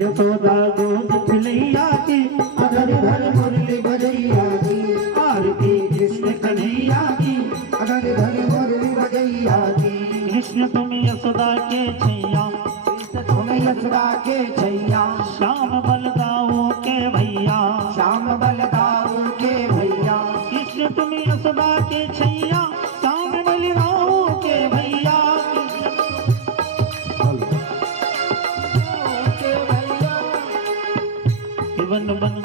यशोदा गोद खिलैया की अधर धर मुरली बजैया की आरती कृष्ण कन्हैया की अधर धर मुरली बजैया की। कृष्ण तुम यशोदा के छैया तुम यशोदा के छैया श्याम बलदाऊ के भैया श्याम बलदाऊ के भैया। कृष्ण तुम यशोदा के छैया श्याम बलदाऊ के भैया। वन वन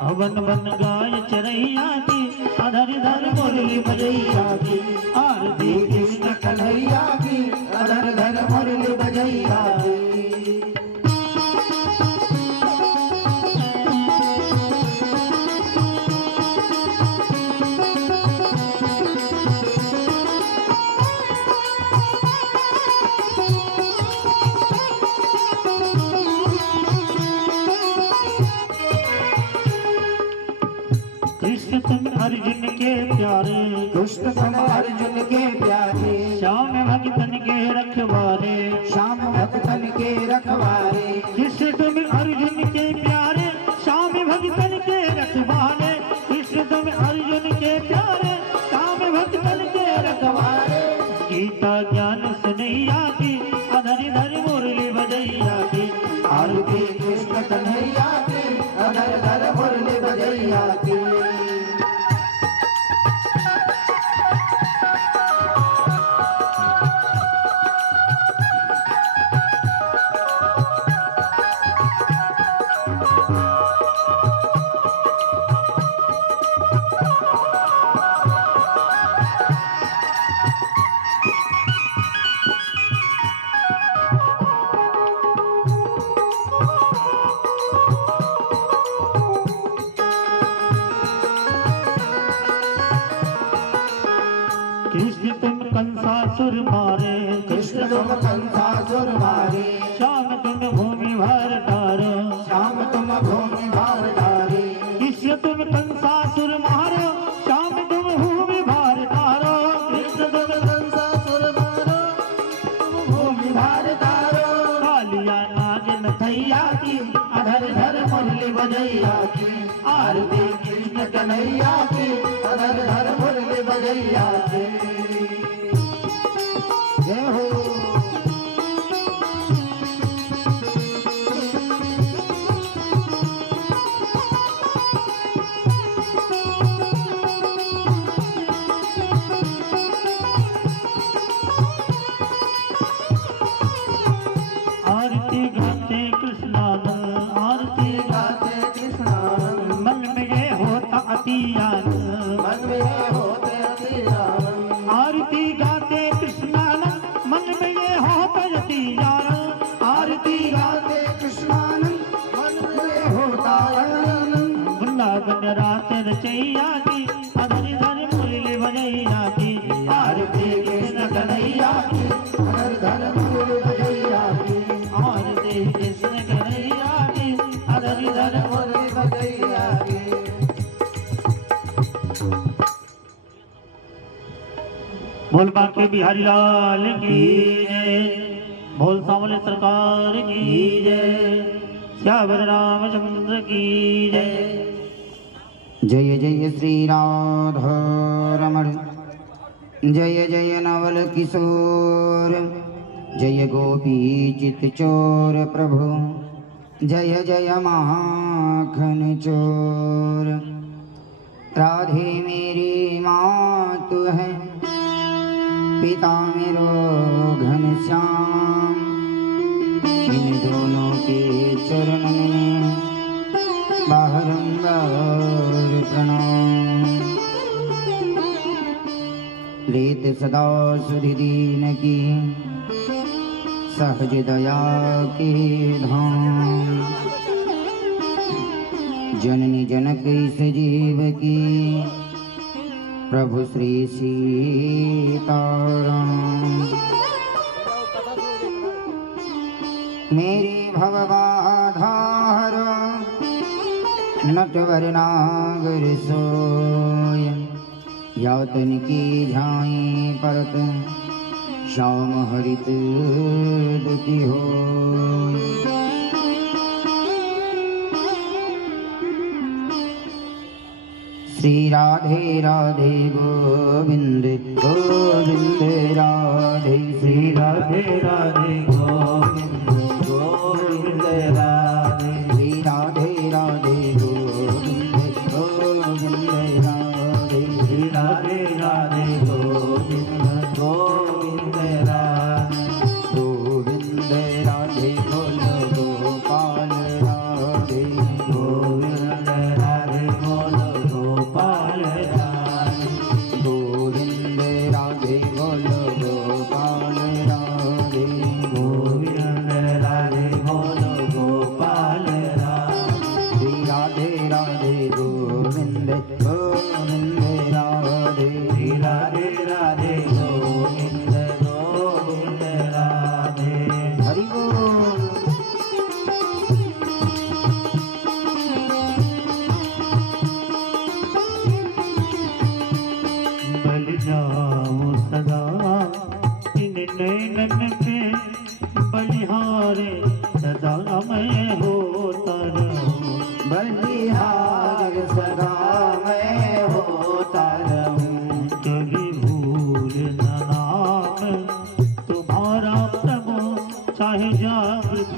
अवन वन गाय चरैया की अधर धर मुरली बजैया की आरती कृष्ण कन्हैया की अधर धर मुरली बजैया की। कृष्ण तुम अर्जुन के प्यारे कृष्ण तुम अर्जुन के प्यारे श्याम भक्तन के रखवारे श्याम भक्तन के रखवारे। कृष्ण तुम अर्जुन के प्यारे श्याम भक्तन के रखवारे। कृष्ण तुम अर्जुन के प्यारे श्याम भक्तन के रखवारे। गीता ज्ञान सुनैया की अधर धर मुरली बजैया की आरती कृष्ण कन्हैया की अधर धर मुरली बजैया की। कृष्ण तुम कंसासुर मारे कृष्ण तुम कंसासुर मारे श्याम तुम भूमि भार तारो श्याम तुम भूमि भार तारे। कृष्ण तुम कंसासुर मारो श्याम तुम भूमि भार तारो। कृष्ण तुम कंसासुर मारो तुम भूमि भार तारो। कालिया नाग नथैया की अधर धर मुरली बजैया की आरती कृष्ण कन्हैया की अधर धर मुरली बजैया की। जय हो आरती गाते कृष्णानंद आरती गाते कृष्णानंद मन में ये होता अति आनंद मन में ये होते अति आनंद। आरती गाते कृष्णानंद मन में ये होता अति आनंद आरती गाते कृष्णानंद मन में ये होता आनंद। वृंदावन रात रचैया की अधर धर मुरली बजैया की आरती कृष्ण कन्हैया की अधर धर मुरली बजैया की आरती कृष्ण कन्हैया की अधर धर मुरली बजैया की। बोल बांके बिहारी लाल की जय बोल सांवले सरकार की जय श्यावर रामचंद्र की जय। जय जय श्री राधा रमण जय जय नवल किशोर जय गोपी चित चोर प्रभु जय जय माखन चोर। राधे मेरी माँ तू है पिता मेरो घनश्याम इन दोनों के चरणन में बारंबार प्रणाम। लेत सदा सुधि दीन की सहज दया के धाम जननी जनक इस जीव की प्रभु श्री सीताराम। मेरी भवबाधार नटवर नागर सोय यातन की झाई परत श्याम हरित दुति हो। श्री राधे राधे गोविंद गोविंद राधे श्री राधे राधे गोविंद गोविंद राधे श्री राधे राधे गोविंद गोविंद राधे श्री राधे राधे गोविंद गोविंद राधे गोविंद राधे बोलो गोपाल राधे गोविंद राधे बोलो गोपाल राधे गोविंद राधे बोलो गोपाल राधे गोविंद राधे बोलो गोपाल राधे श्री राधे राधे गोविंद गोविंद राधे श्री राधे राधे गोविंद गोविंद राधे हरि बोल बल जाओ सदा इन नैनन पे बलिहारे सदा मैं होता रहूं बलिहार सदा मैं होता रहूं कभी भूल न नाम तुम्हारा प्रभु चाहे जागृत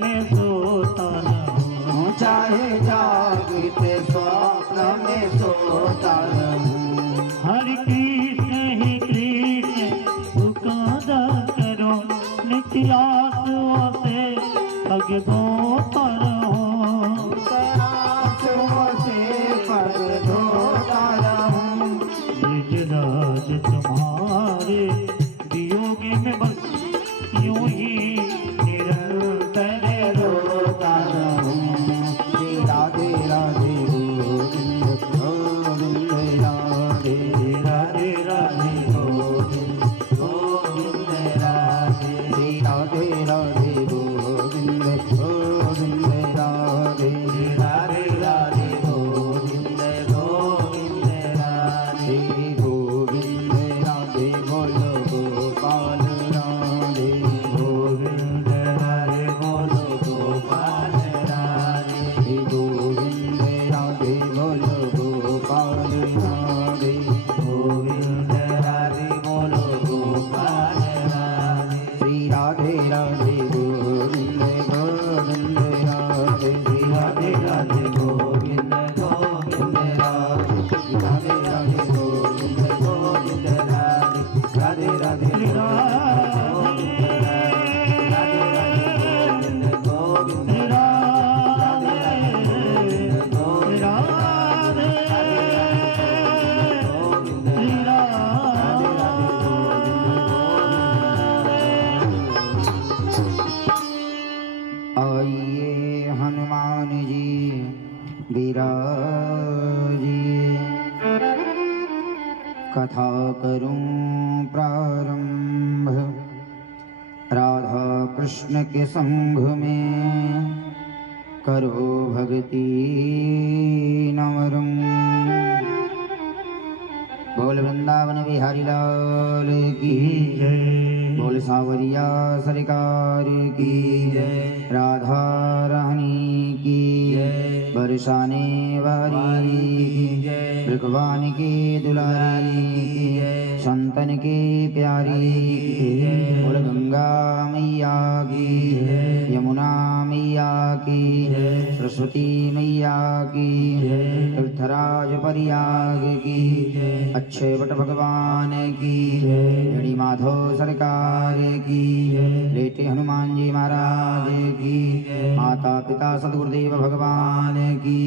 मैं सोता रहूं चाहे जागृत स्वप्न में सोता रहूं हरि कृष्ण ही कृष्ण पुकारा करो नित्य आसुओं से भगवता रहो आंसुओं से पग धोता रहूं ब्रजराज तुम्हारे वियोग में बस यूं ही निरंतर रोता रहूं श्री राधे राधे गोविंद गोविंद राधे राधे राधे गोविंद गोविंद राधे श्री राधे राधे गोविंद गोविंद राधे राधे राधे गोविंद गोविंद राधे श्री गोविंद राधे बोलो गोपाल राधे गोविंद राधे बोलो गोपाल राधे श्री गोविंद राधे बोलो गोपाल राधे गोविंद राधे बोलो गोपाल राधे श्री राधे राधे गोविंद गोविंद राधे श्री राधे राधे गोविंद गोविंद राधे श्री राधे राधे गोविंद गोविंद राधे राधे राधे श्री गोविंद आइए हनुमान जी विराजिए कथा करूं प्रारंभ राधा कृष्ण के संग में करो भक्ति नवरंग बोल वृंदावन बिहारी लाल की जय बोल सावरिया सरकार की जय राधा रानी की बरसाने वाली भगवान की दुलारी संतन की प्यारी बोल गंगा मैया की यमुना मैया की सरस्वती मैया की तीर्थराज परियाग की अच्छे वट भगवान की गणी माधव सरकार की लेटे हनुमान जी महाराज की माता पिता सदगुरुदेव भगवान की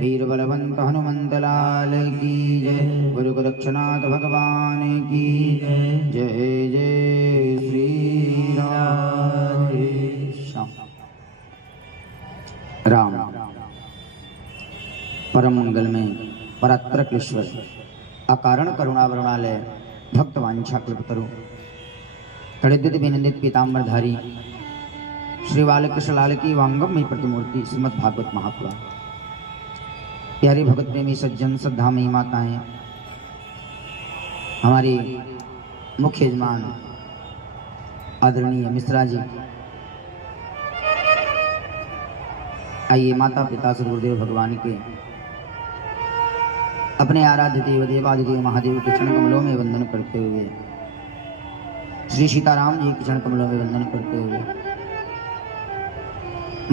वीर बलवंत हनुमंत लाल की जय गुरु गोरक्षनाथ भगवान की जय जय श्री राधे श्याम राम परम मंगल में परात्रकेश्वर अकारण करुणा वरुणालय भक्त वांछा कल्पतरु तड़िद्युत विनंदित पीताम्बरधारी श्री बालकृष्ण लाल की वांगम में प्रतिमूर्ति श्रीमद् भागवत महापुराण। प्यारे भगत प्रेमी सज्जन श्रद्धामयी माताएं, हमारे मुख्य यजमान आदरणीय मिश्रा जी, आइए माता पिता सदगुरुदेव भगवान के अपने आराध्य देव देवादिदेव महादेव के चरण कमलों में वंदन करते हुए, श्री सीताराम जी के चरण कमलों में वंदन करते हुए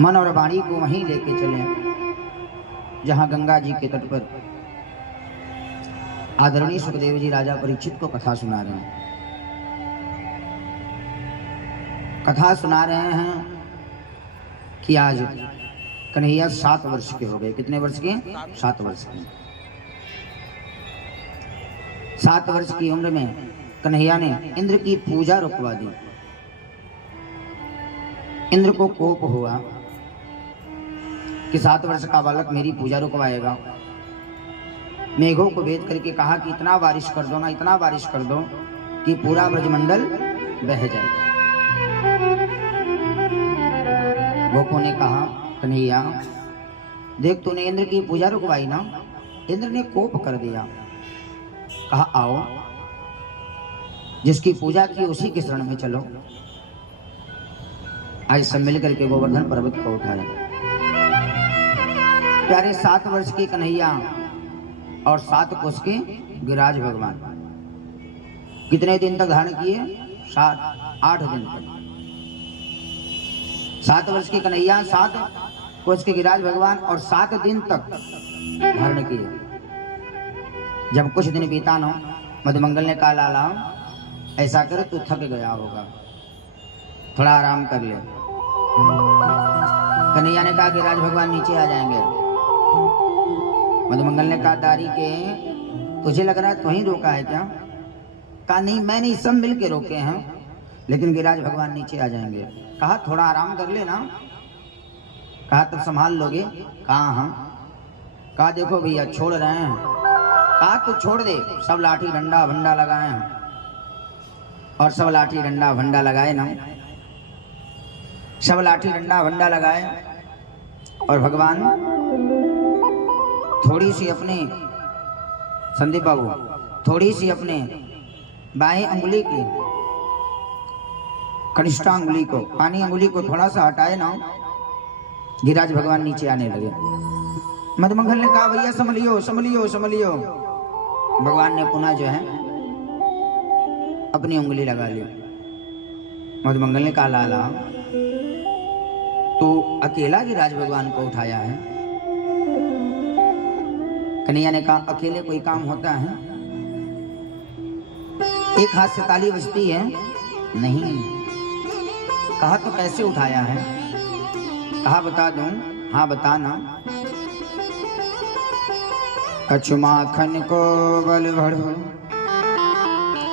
मन और वाणी को वहीं लेके चले जहां गंगा जी के तट पर आदरणीय सुखदेव जी राजा परीक्षित को कथा सुना रहे हैं। कथा सुना रहे हैं कि आज कन्हैया 7 वर्ष के हो गए। कितने वर्ष के? 7 वर्ष के। 7 वर्ष की उम्र में कन्हैया ने इंद्र की पूजा रुकवा दी। इंद्र को कोप हुआ कि 7 वर्ष का बालक मेरी पूजा रुकवाएगा। मेघों को भेद करके कहा कि इतना बारिश कर दो ना, इतना बारिश कर दो कि पूरा ब्रजमंडल बह जाए। गोपों ने कहा कन्हैया देख, तूने इंद्र की पूजा रुकवाई ना, इंद्र ने कोप कर दिया। कहा आओ, जिसकी पूजा की उसी के शरण में चलो। आज सब मिलकर के गोवर्धन पर्वत को उठाया। प्यारे 7 वर्ष की कन्हैया और 7 कोस के गिरिराज भगवान कितने दिन तक धारण किए? 8 दिन तक। 7 वर्ष की कन्हैया, 7 कोस के गिरिराज भगवान और 7 दिन तक धारण किए। जब कुछ दिन बीता न, मधुमंगल ने कहा लाला ऐसा कर, तू थक गया होगा, थोड़ा आराम कर ले। कन्हैया ने कहा गिरिराज भगवान नीचे आ जाएंगे। मधुमंगल ने कहा दारी के, तुझे लग रहा है तू ही रोका है क्या? कहा नहीं, मैं नहीं, सब मिल के रोके हैं, लेकिन गिरिराज भगवान नीचे आ जाएंगे। कहा थोड़ा आराम कर लेना। कहा तब संभाल लोगे? कहा हाँ। कहा देखो भैया छोड़ रहे हैं। कहा तू छोड़ दे। सब लाठी डंडा भंडा लगाए हैं और सब लाठी डंडा भंडा लगाए ना, सब लाठी डंडा भंडा लगाए और भगवान थोड़ी सी अपने, संदीप बाबू, थोड़ी सी अपने बाएं अंगुली की कनिष्ठा अंगुली को, पानी अंगुली को थोड़ा सा हटाए ना, गिरिराज भगवान नीचे आने लगे। मधुमंगल ने कहा भैया संभलियो संभलियो संभलियो। भगवान ने पुनः जो है अपनी उंगली लगा ली। मधुमंगल ने कहा लाला तो अकेला गिरिराज भगवान को उठाया है? कन्हैया ने कहा अकेले कोई काम होता है? एक हाथ से ताली बजती है? नहीं। कहा तो कैसे उठाया है? कहा बता दूं? हाँ बताना। कछु माखन को बल बढ़ो,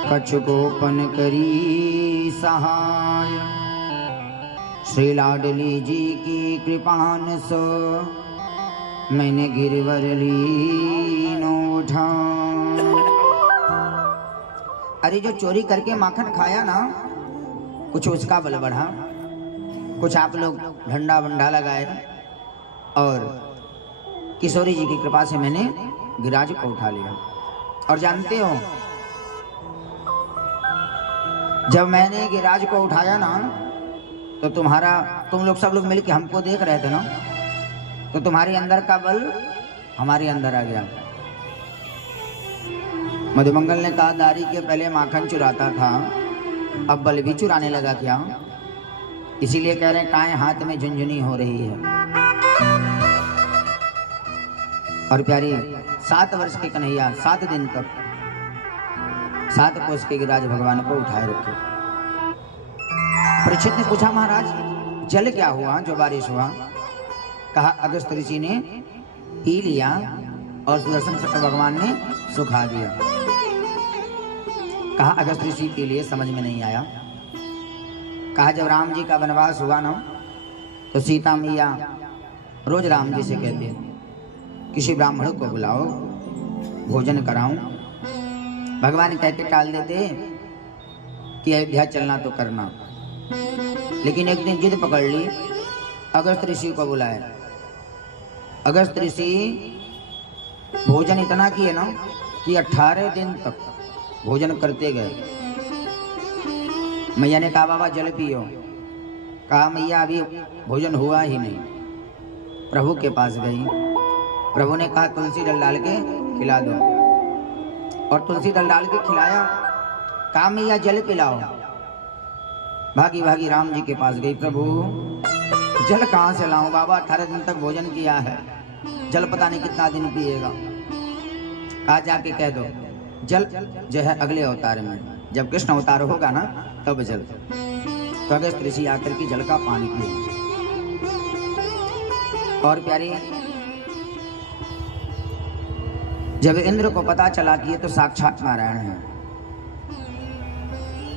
कछु गोपन करी सहाय, श्री लाडली जी की कृपान सो मैंने गिरवर लीनो उठा। अरे जो चोरी करके माखन खाया ना, कुछ उसका बल बढ़ा, कुछ आप लोग झंडा वंडा लगाए और किशोरी जी की कृपा से मैंने गिरिराज को उठा लिया। और जानते हो जब मैंने गिरिराज को उठाया ना, तो तुम लोग सब लोग मिलके हमको देख रहे थे ना, तो तुम्हारे अंदर का बल हमारे अंदर आ गया। मधुमंगल ने कहा दारी के पहले माखन चुराता था, अब बल भी चुराने लगा क्या? इसीलिए कह रहे हैं काएं हाथ में झुंझुनी हो रही है। और प्यारी 7 वर्ष के कन्हैया 7 दिन तक 7 कोस के गिरिराज भगवान को उठाए रखे। परीक्षित ने पूछा महाराज जल क्या हुआ जो बारिश हुआ? कहा अगस्त ऋषि ने पी लिया और सुदर्शन चक्र भगवान ने सुखा दिया। कहा अगस्त ऋषि के लिए समझ में नहीं आया। कहा जब राम जी का वनवास हुआ ना, तो सीता मैया रोज राम जी से कहते हैं किसी ब्राह्मण को बुलाओ, भोजन कराऊं। भगवान कहते टाल देते कि अयोध्या चलना तो करना, लेकिन एक दिन जिद पकड़ ली, अगस्त ऋषि को बुलाया। अगस्त ऋषि भोजन इतना किए ना कि 18 दिन तक भोजन करते गए। मैया ने कहा बाबा जल पियो। कहा मैया अभी भोजन हुआ ही नहीं। प्रभु के पास गई। प्रभु ने कहा तुलसी जल डाल के खिला दो। और तुलसी दल डाल के खिलाया। कहा मैया जल पिलाओ। भागी भागी राम जी के पास गई। प्रभु जल कहाँ से लाऊं बाबा, 18 दिन तक भोजन किया है, जल पता नहीं कितना दिन पिएगा। कहा जाके कह दो जल जो है अगले अवतार में, जब कृष्ण अवतार होगा ना तब जल। तो अगस्त ऋषि आकर के जल का पानी पिए। और प्यारे, जब इंद्र को पता चला कि ये तो साक्षात नारायण है,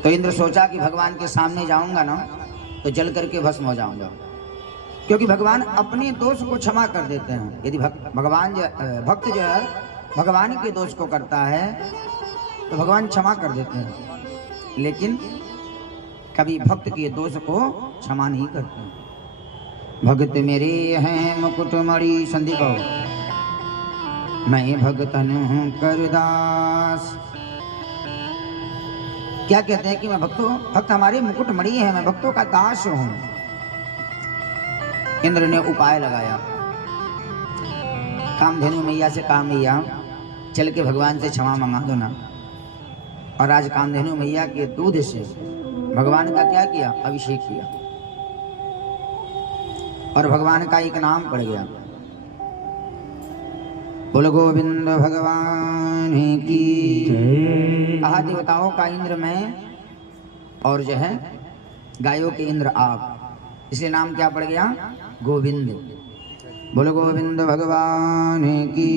तो इंद्र सोचा कि भगवान के सामने जाऊंगा ना तो जल करके भस्म हो जाऊंगा, क्योंकि भगवान अपने दोष को क्षमा कर देते हैं। यदि भगवान भक्त जो है भगवान के दोष को करता है तो भगवान क्षमा कर देते हैं, लेकिन कभी भक्त के दोष को क्षमा नहीं करते। भक्त मेरे हैं मुकुटमणि संधि को, मैं भगतन हूँ करदास। क्या कहते हैं कि मैं भक्त हमारे मुकुटमणि है, मैं भक्तों का दास हूँ। इंद्र ने उपाय लगाया। कामधेनु मैया से कहा मैया चल के भगवान से क्षमा मंगा दो ना। और आज कामधेनु मैया के दूध से भगवान का क्या किया, अभिषेक किया, और भगवान का एक नाम पड़ गया। बोल गोविंद भगवान की। कहा देवताओं का इंद्र मैं और जो है गायों के इंद्र आप, इसलिए नाम क्या पड़ गया, गोविंद। बोल गोविंद भगवान की।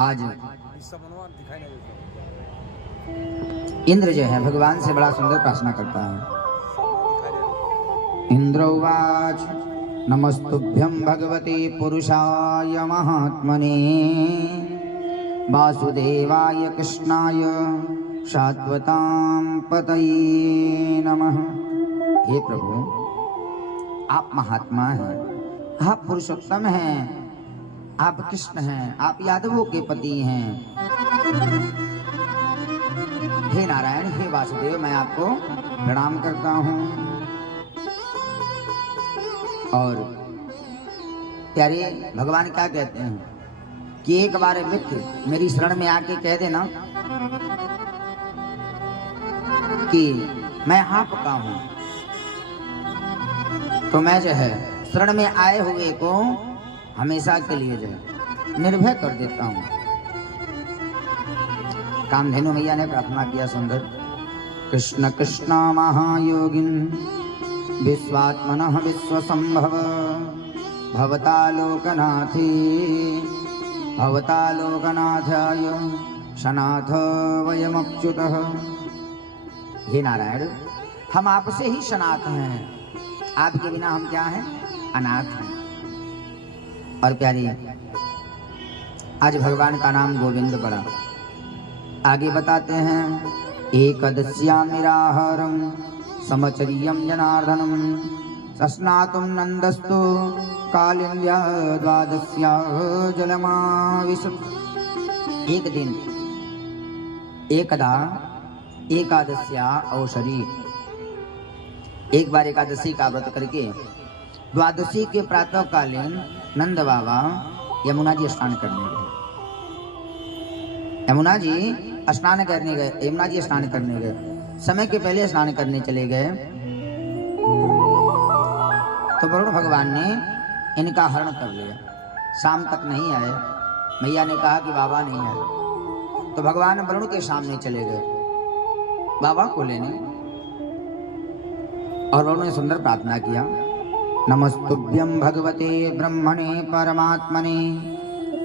आज इंद्र जो है भगवान से बड़ा सुंदर प्रार्थना करता है। इंद्र उवाच नमस्तुभ्यं भगवते पुरुषाय महात्मने वासुदेवाय कृष्णाय शाश्वतां पतये नमः। हे प्रभु, आप महात्मा हैं, आप पुरुषोत्तम हैं, आप कृष्ण हैं, आप यादवों के पति हैं। हे नारायण, हे वासुदेव, मैं आपको प्रणाम करता हूँ। और प्यारे भगवान क्या कहते हैं कि एक बार व्यक्ति मेरी शरण में आके कह देना कि मैं आपका हूँ, तो मैं जो है शरण में आए हुए को हमेशा के लिए जो है निर्भय कर देता हूँ। कामधेनु मैया ने प्रार्थना किया सुंदर। कृष्ण कृष्ण महायोगिन विश्वात्मनः विश्वसंभव भवतालोकनाथे भवतालोकनाथाय सनाथ वयमच्युतः। हे नारायण, हम आपसे ही सनाथ हैं, आपके बिना हम क्या हैं, अनाथ हैं। और प्यारी, आज भगवान का नाम गोविंद पड़ा। आगे बताते हैं एकदस्यामिराहारं समचर्यं जनार्दनं सस्नातुं नंदस्तु कालिन्द्या द्वादस्या जलमाविशत्। एक दिन एकदा एकादश्या औषधि, एक बार एकादशी का व्रत करके द्वादशी के प्रातः कालीन नंद बाबा यमुना जी स्नान करने गए। यमुना जी स्नान करने गए, यमुना जी स्नान करने गए। समय के पहले स्नान करने चले गए तो वरुण भगवान ने इनका हरण कर लिया। शाम तक नहीं आए। मैया ने कहा कि बाबा नहीं आए, तो भगवान वरुण के सामने चले गए बाबा को लेने। और वरुण ने सुंदर प्रार्थना किया, नमस्तुभ्यं भगवते ब्रह्मणे परमात्मने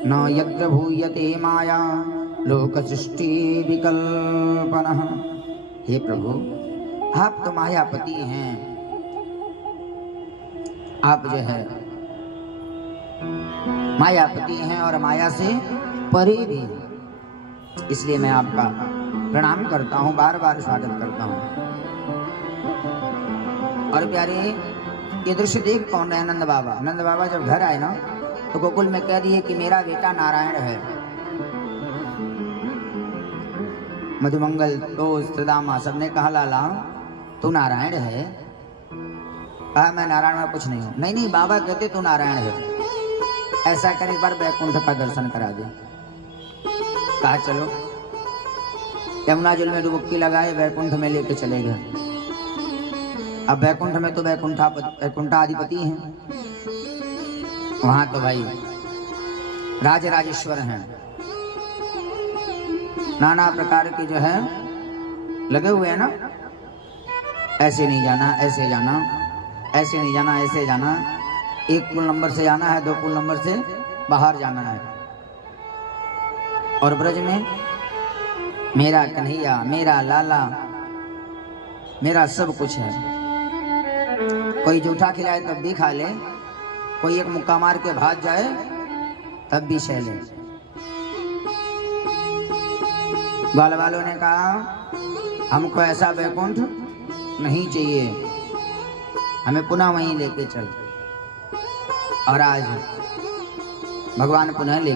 न यत्र भूयते माया लोक सृष्टि विकल्पनः। हे प्रभु, आप तो मायापति हैं, आप जो है मायापति हैं और माया से परे भी, इसलिए मैं आपका प्रणाम करता हूँ, बार बार स्वागत करता हूँ। और प्यारे, ये दृश्य देख कौन रहे, नंद बाबा। नंद बाबा जब घर आए ना तो गोकुल में कह दिए कि मेरा बेटा नारायण है। मधुमंगल दोस्त सुदामा सबने कहा लाला तू नारायण है? कहा मैं नारायण में कुछ नहीं हूँ। नहीं नहीं, बाबा कहते तू नारायण है। ऐसा कर एक बार वैकुंठ का दर्शन करा दे। कहा चलो। यमुना जल में डुबकी लगाए, वैकुंठ में लेके चले गए। अब वैकुंठ में तो वैकुंठाधिपति हैं, वहां तो भाई राजराजेश्वर हैं, नाना प्रकार के जो है लगे हुए हैं ना। ऐसे नहीं जाना, ऐसे जाना, ऐसे नहीं जाना, ऐसे जाना, एक पुल नंबर से जाना है, 2 पुल नंबर से बाहर जाना है। और ब्रज में मेरा कन्हैया, मेरा लाला, मेरा सब कुछ है। कोई जूठा खिलाए तब भी खा ले, कोई एक मुक्का मार के भाग जाए तब भी सह ले। ग्वाल वालों ने कहा हमको ऐसा वैकुंठ नहीं चाहिए, हमें पुनः वहीं लेके चल। और आज भगवान पुनः ले